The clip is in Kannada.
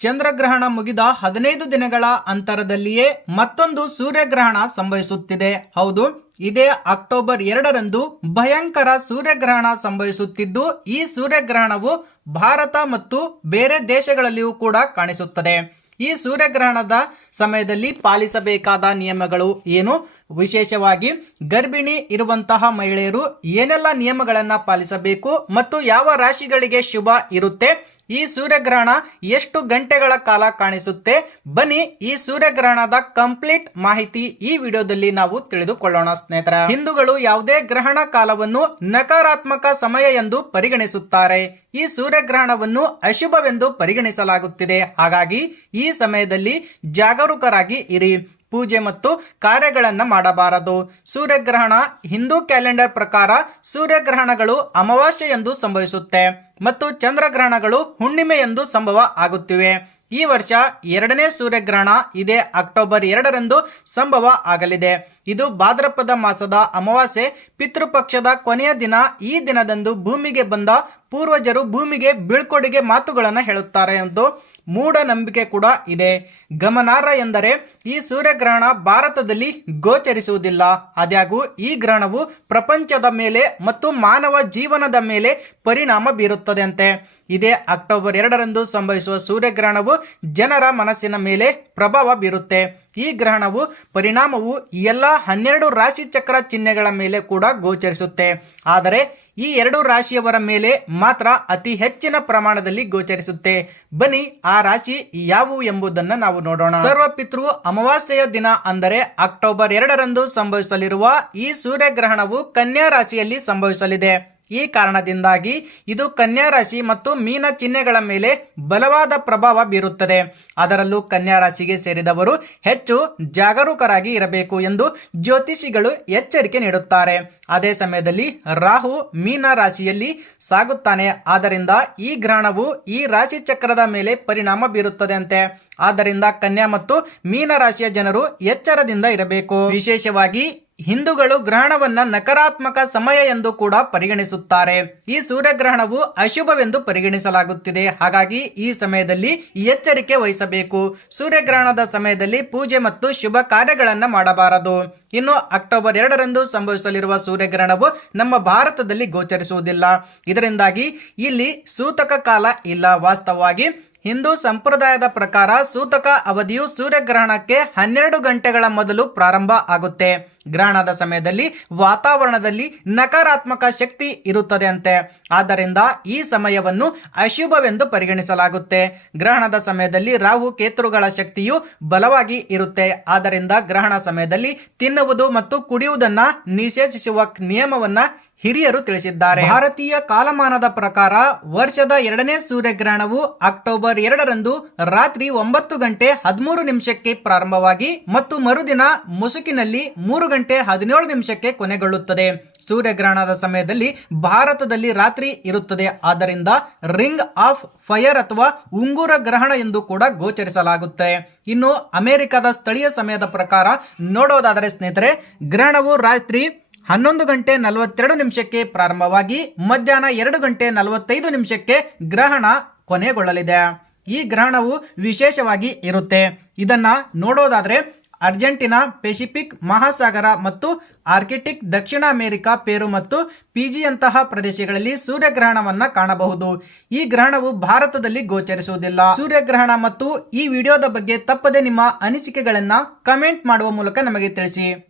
ಚಂದ್ರಗ್ರಹಣ ಮುಗಿದ ಹದಿನೈದು ದಿನಗಳ ಅಂತರದಲ್ಲಿಯೇ ಮತ್ತೊಂದು ಸೂರ್ಯಗ್ರಹಣ ಸಂಭವಿಸುತ್ತಿದೆ. ಹೌದು, ಇದೇ ಅಕ್ಟೋಬರ್ ಎರಡರಂದು ಭಯಂಕರ ಸೂರ್ಯಗ್ರಹಣ ಸಂಭವಿಸುತ್ತಿದ್ದು, ಈ ಸೂರ್ಯಗ್ರಹಣವು ಭಾರತ ಮತ್ತು ಬೇರೆ ದೇಶಗಳಲ್ಲಿಯೂ ಕೂಡ ಕಾಣಿಸುತ್ತದೆ. ಈ ಸೂರ್ಯಗ್ರಹಣದ ಸಮಯದಲ್ಲಿ ಪಾಲಿಸಬೇಕಾದ ನಿಯಮಗಳು ಏನು? ವಿಶೇಷವಾಗಿ, ಗರ್ಭಿಣಿ ಇರುವಂತಹ ಮಹಿಳೆಯರು ಏನೆಲ್ಲ ನಿಯಮಗಳನ್ನು ಪಾಲಿಸಬೇಕು ಮತ್ತು ಯಾವ ರಾಶಿಗಳಿಗೆ ಶುಭ ಇರುತ್ತೆ? ಈ ಸೂರ್ಯಗ್ರಹಣ ಎಷ್ಟು ಗಂಟೆಗಳ ಕಾಲ ಕಾಣಿಸುತ್ತೆ? ಬನ್ನಿ ಈ ಸೂರ್ಯಗ್ರಹಣದ ಕಂಪ್ಲೀಟ್ ಮಾಹಿತಿ ಈ ವಿಡಿಯೋದಲ್ಲಿ ನಾವು ತಿಳಿದುಕೊಳ್ಳೋಣ ಸ್ನೇಹಿತರ. ಹಿಂದೂಗಳು ಯಾವುದೇ ಗ್ರಹಣ ಕಾಲವನ್ನು ನಕಾರಾತ್ಮಕ ಸಮಯ ಎಂದು ಪರಿಗಣಿಸುತ್ತಾರೆ. ಈ ಸೂರ್ಯಗ್ರಹಣವನ್ನು ಅಶುಭವೆಂದು ಪರಿಗಣಿಸಲಾಗುತ್ತಿದೆ. ಹಾಗಾಗಿ ಈ ಸಮಯದಲ್ಲಿ ಜಾಗರೂಕರಾಗಿ ಇರಿ. ಪೂಜೆ ಮತ್ತು ಕಾರ್ಯಗಳನ್ನು ಮಾಡಬಾರದು. ಸೂರ್ಯಗ್ರಹಣ ಹಿಂದೂ ಕ್ಯಾಲೆಂಡರ್ ಪ್ರಕಾರ ಸೂರ್ಯಗ್ರಹಣಗಳು ಅಮಾವಾಸ್ಯೆ ಎಂದು ಸಂಭವಿಸುತ್ತೆ ಮತ್ತು ಚಂದ್ರಗ್ರಹಣಗಳು ಹುಣ್ಣಿಮೆ ಎಂದು ಸಂಭವ ಆಗುತ್ತಿವೆ. ಈ ವರ್ಷ ಎರಡನೇ ಸೂರ್ಯಗ್ರಹಣ ಇದೇ ಅಕ್ಟೋಬರ್ ಎರಡರಂದು ಸಂಭವ ಆಗಲಿದೆ. ಇದು ಭಾದ್ರಪದ ಮಾಸದ ಅಮಾವಾಸ್ಯೆ, ಪಿತೃಪಕ್ಷದ ಕೊನೆಯ ದಿನ ಈ ದಿನದಂದು ಭೂಮಿಗೆ ಬಂದ ಪೂರ್ವಜರು ಭೂಮಿಗೆ ಬೀಳ್ಕೊಡುಗೆ ಮಾತುಗಳನ್ನು ಹೇಳುತ್ತಾರೆ ಎಂದು ಮೂಢನಂಬಿಕೆ ಕೂಡ ಇದೆ. ಗಮನಾರ್ಹ ಎಂದರೆ ಈ ಸೂರ್ಯಗ್ರಹಣ ಭಾರತದಲ್ಲಿ ಗೋಚರಿಸುವುದಿಲ್ಲ. ಆದ್ಯಾಗೂ ಈ ಗ್ರಹಣವು ಪ್ರಪಂಚದ ಮೇಲೆ ಮತ್ತು ಮಾನವ ಜೀವನದ ಮೇಲೆ ಪರಿಣಾಮ ಬೀರುತ್ತದೆ ಅಂತೆ ಇದೇ ಅಕ್ಟೋಬರ್ ಎರಡರಂದು ಸಂಭವಿಸುವ ಸೂರ್ಯಗ್ರಹಣವು ಜನರ ಮನಸ್ಸಿನ ಮೇಲೆ ಪ್ರಭಾವ ಬೀರುತ್ತೆ. ಈ ಗ್ರಹಣವು ಪರಿಣಾಮವು ಎಲ್ಲ ಹನ್ನೆರಡು ರಾಶಿ ಚಕ್ರ ಚಿಹ್ನೆಗಳ ಮೇಲೆ ಕೂಡ ಗೋಚರಿಸುತ್ತೆ. ಆದರೆ ಈ ಎರಡು ರಾಶಿಯವರ ಮೇಲೆ ಮಾತ್ರ ಅತಿ ಹೆಚ್ಚಿನ ಪ್ರಮಾಣದಲ್ಲಿ ಗೋಚರಿಸುತ್ತೆ. ಬನ್ನಿ ಆ ರಾಶಿ ಯಾವುವು ಎಂಬುದನ್ನು ನಾವು ನೋಡೋಣ. ಸರ್ವಪಿತೃ ಅಮಾವಾಸ್ಯೆಯ ದಿನ ಅಂದರೆ ಅಕ್ಟೋಬರ್ ಎರಡರಂದು ಸಂಭವಿಸಲಿರುವ ಈ ಸೂರ್ಯಗ್ರಹಣವು ಕನ್ಯಾ ರಾಶಿಯಲ್ಲಿ ಸಂಭವಿಸಲಿದೆ. ಈ ಕಾರಣದಿಂದಾಗಿ ಇದು ಕನ್ಯಾ ರಾಶಿ ಮತ್ತು ಮೀನ ಚಿಹ್ನೆಗಳ ಮೇಲೆ ಬಲವಾದ ಪ್ರಭಾವ ಬೀರುತ್ತದೆ. ಅದರಲ್ಲೂ ಕನ್ಯಾ ರಾಶಿಗೆ ಸೇರಿದವರು ಹೆಚ್ಚು ಜಾಗರೂಕರಾಗಿ ಇರಬೇಕು ಎಂದು ಜ್ಯೋತಿಷಿಗಳು ಎಚ್ಚರಿಕೆ ನೀಡುತ್ತಾರೆ. ಅದೇ ಸಮಯದಲ್ಲಿ ರಾಹು ಮೀನ ರಾಶಿಯಲ್ಲಿ ಸಾಗುತ್ತಾನೆ. ಆದ್ದರಿಂದ ಈ ಗ್ರಹಣವು ಈ ರಾಶಿ ಚಕ್ರದ ಮೇಲೆ ಪರಿಣಾಮ ಬೀರುತ್ತದೆ ಅಂತೆ ಆದ್ದರಿಂದ ಕನ್ಯಾ ಮತ್ತು ಮೀನ ರಾಶಿಯ ಜನರು ಎಚ್ಚರದಿಂದ ಇರಬೇಕು. ವಿಶೇಷವಾಗಿ ಹಿಂದೂಗಳು ಗ್ರಹಣವನ್ನ ನಕಾರಾತ್ಮಕ ಸಮಯ ಎಂದು ಕೂಡ ಪರಿಗಣಿಸುತ್ತಾರೆ. ಈ ಸೂರ್ಯಗ್ರಹಣವು ಅಶುಭವೆಂದು ಪರಿಗಣಿಸಲಾಗುತ್ತಿದೆ. ಹಾಗಾಗಿ ಈ ಸಮಯದಲ್ಲಿ ಎಚ್ಚರಿಕೆ ವಹಿಸಬೇಕು. ಸೂರ್ಯಗ್ರಹಣದ ಸಮಯದಲ್ಲಿ ಪೂಜೆ ಮತ್ತು ಶುಭ ಕಾರ್ಯಗಳನ್ನು ಮಾಡಬಾರದು. ಇನ್ನು ಅಕ್ಟೋಬರ್ ಎರಡರಂದು ಸಂಭವಿಸಲಿರುವ ಸೂರ್ಯಗ್ರಹಣವು ನಮ್ಮ ಭಾರತದಲ್ಲಿ ಗೋಚರಿಸುವುದಿಲ್ಲ. ಇದರಿಂದಾಗಿ ಇಲ್ಲಿ ಸೂತಕ ಕಾಲ ಇಲ್ಲ. ವಾಸ್ತವವಾಗಿ ಹಿಂದೂ ಸಂಪ್ರದಾಯದ ಪ್ರಕಾರ ಸೂತಕ ಅವಧಿಯು ಸೂರ್ಯಗ್ರಹಣಕ್ಕೆ ಹನ್ನೆರಡು ಗಂಟೆಗಳ ಮೊದಲು ಪ್ರಾರಂಭ ಆಗುತ್ತೆ. ಗ್ರಹಣದ ಸಮಯದಲ್ಲಿ ವಾತಾವರಣದಲ್ಲಿ ನಕಾರಾತ್ಮಕ ಶಕ್ತಿ ಇರುತ್ತದೆ ಅಂತೆ ಆದ್ದರಿಂದ ಈ ಸಮಯವನ್ನು ಅಶುಭವೆಂದು ಪರಿಗಣಿಸಲಾಗುತ್ತೆ. ಗ್ರಹಣದ ಸಮಯದಲ್ಲಿ ರಾಹು ಕೇತುಗಳ ಶಕ್ತಿಯು ಬಲವಾಗಿ ಇರುತ್ತೆ. ಆದ್ದರಿಂದ ಗ್ರಹಣ ಸಮಯದಲ್ಲಿ ತಿನ್ನುವುದು ಮತ್ತು ಕುಡಿಯುವುದನ್ನ ನಿಷೇಧಿಸುವ ನಿಯಮವನ್ನ ಹಿರಿಯರು ತಿಳಿಸಿದ್ದಾರೆ. ಭಾರತೀಯ ಕಾಲಮಾನದ ಪ್ರಕಾರ ವರ್ಷದ ಎರಡನೇ ಸೂರ್ಯಗ್ರಹಣವು ಅಕ್ಟೋಬರ್ ಎರಡರಂದು ರಾತ್ರಿ ಒಂಬತ್ತು ಗಂಟೆ ಹದಿಮೂರು ನಿಮಿಷಕ್ಕೆ ಪ್ರಾರಂಭವಾಗಿ ಮತ್ತು ಮರುದಿನ ಮುಸುಕಿನಲ್ಲಿ ಮೂರು ಗಂಟೆ ಹದಿನೇಳು ನಿಮಿಷಕ್ಕೆ ಕೊನೆಗೊಳ್ಳುತ್ತದೆ. ಸೂರ್ಯಗ್ರಹಣದ ಸಮಯದಲ್ಲಿ ಭಾರತದಲ್ಲಿ ರಾತ್ರಿ ಇರುತ್ತದೆ. ಆದ್ದರಿಂದ ರಿಂಗ್ ಆಫ್ ಫೈರ್ ಅಥವಾ ಉಂಗುರ ಗ್ರಹಣ ಎಂದು ಕೂಡ ಗೋಚರಿಸಲಾಗುತ್ತೆ. ಇನ್ನು ಅಮೆರಿಕದ ಸ್ಥಳೀಯ ಸಮಯದ ಪ್ರಕಾರ ನೋಡೋದಾದರೆ ಸ್ನೇಹಿತರೆ, ಗ್ರಹಣವು ರಾತ್ರಿ ಹನ್ನೊಂದು ಗಂಟೆ ನಲವತ್ತೆರಡು ನಿಮಿಷಕ್ಕೆ ಪ್ರಾರಂಭವಾಗಿ ಮಧ್ಯಾಹ್ನ ಎರಡು ಗಂಟೆ ನಲವತ್ತೈದು ನಿಮಿಷಕ್ಕೆ ಗ್ರಹಣ ಕೊನೆಗೊಳ್ಳಲಿದೆ. ಈ ಗ್ರಹಣವು ವಿಶೇಷವಾಗಿ ಇರುತ್ತೆ. ಇದನ್ನ ನೋಡೋದಾದ್ರೆ ಅರ್ಜೆಂಟೀನಾ, ಪೆಸಿಫಿಕ್, ಮಹಾಸಾಗರ ಮತ್ತು ಆರ್ಕಿಟಿಕ್, ದಕ್ಷಿಣ ಅಮೆರಿಕ, ಪೇರು ಮತ್ತು ಪಿಜಿಯಂತಹ ಪ್ರದೇಶಗಳಲ್ಲಿ ಸೂರ್ಯಗ್ರಹಣವನ್ನ ಕಾಣಬಹುದು. ಈ ಗ್ರಹಣವು ಭಾರತದಲ್ಲಿ ಗೋಚರಿಸುವುದಿಲ್ಲ. ಸೂರ್ಯಗ್ರಹಣ ಮತ್ತು ಈ ವಿಡಿಯೋದ ಬಗ್ಗೆ ತಪ್ಪದೆ ನಿಮ್ಮ ಅನಿಸಿಕೆಗಳನ್ನ ಕಮೆಂಟ್ ಮಾಡುವ ಮೂಲಕ ನಮಗೆ ತಿಳಿಸಿ.